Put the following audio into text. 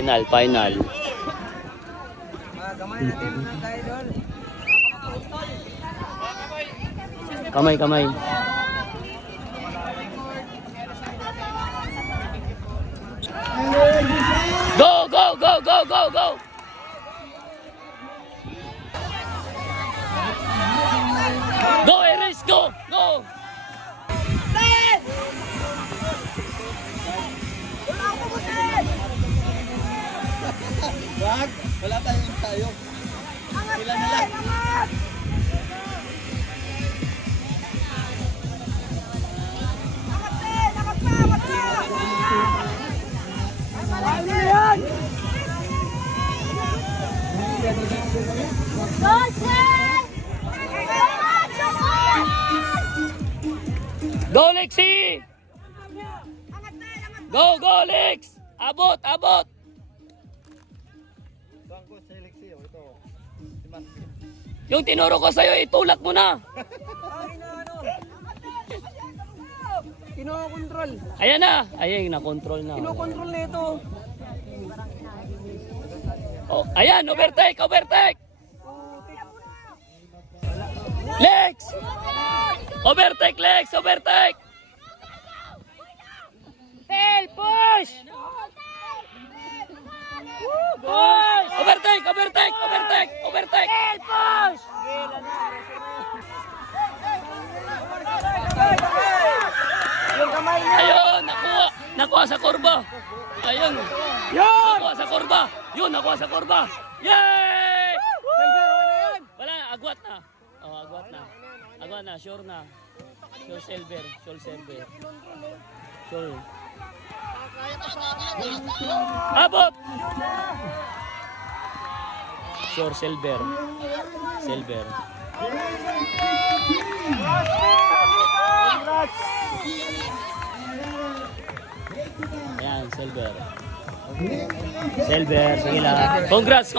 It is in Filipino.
final. Kamay. Go! Go, Iris, go! Wag! Wala tayong tayo. Sila na lang. Go, Lexi! Go, Lex! Abot! Saan ko si Alexio? Ito. Si Martin. Yung tinuro ko sa'yo, itulak mo na. Kinokontrol. Ayan na. Ayan, na-control na. Kinokontrol na ito. Oh, ayan, overtake! Lex! Overtake! Tel, push! Overtake! Tel, push! Yung kamay niya. Ayun, nakuha sa kurba. Ayun. Nakuha sa kurba. Yay! Wala, agwat na. Agwat na, sure na. Sure silver. Sure. Abot! Sure silver. Ayan, silver. Sige lang. Congrats.